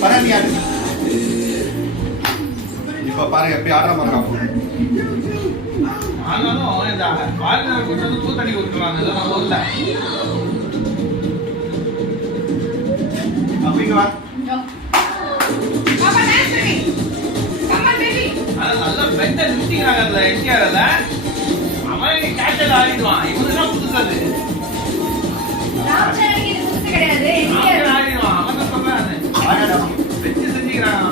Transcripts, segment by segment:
பரவாயில்ல யாரு இப்போ பாருங்க எப்படி ஆடுற மாதிரி இருக்கும். ஆனாலும் இந்த ஆளுநர் கொண்டு வந்து கூத்தடி கொடுக்குறாங்க நம்ம ஊர்ல. அப்படிங்க வா நல்லா பெட்ட நிறுத்திக்கிறாங்க என்டிஆர்ல. அவன் கேட்டல் ஆடிடுவான். இவனுதான் புதுசது ஆடிடுவான். அவன் தான் சொல்றான் வச்சு செஞ்சுக்கிறான்.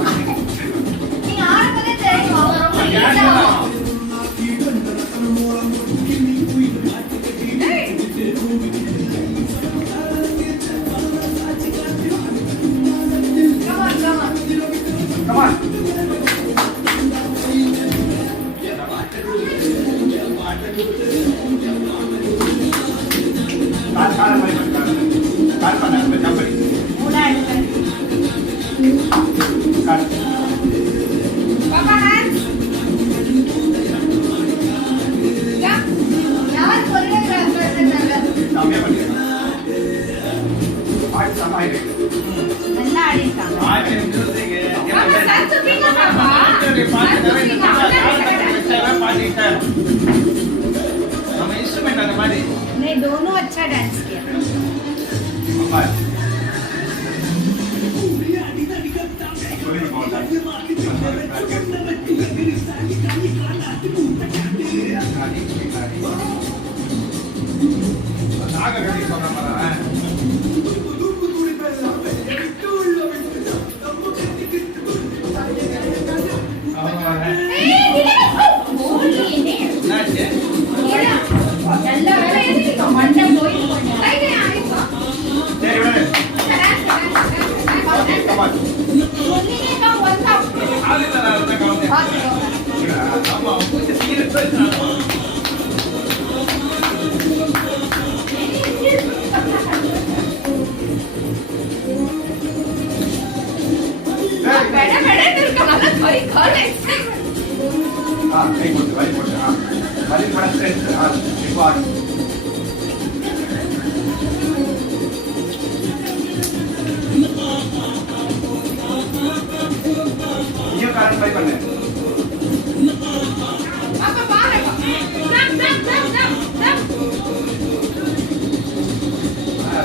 दोनों अच्छा डांस किया।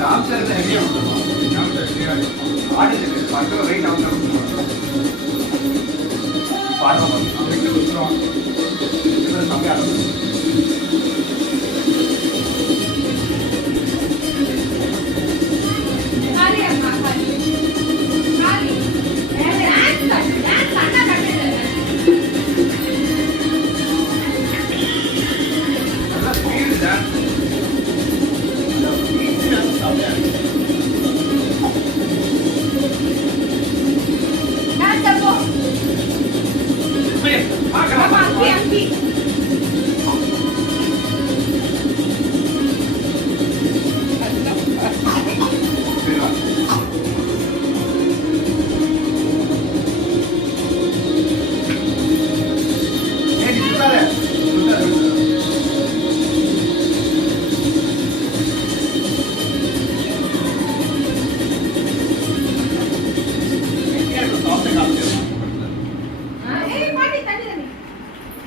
ராம் சார்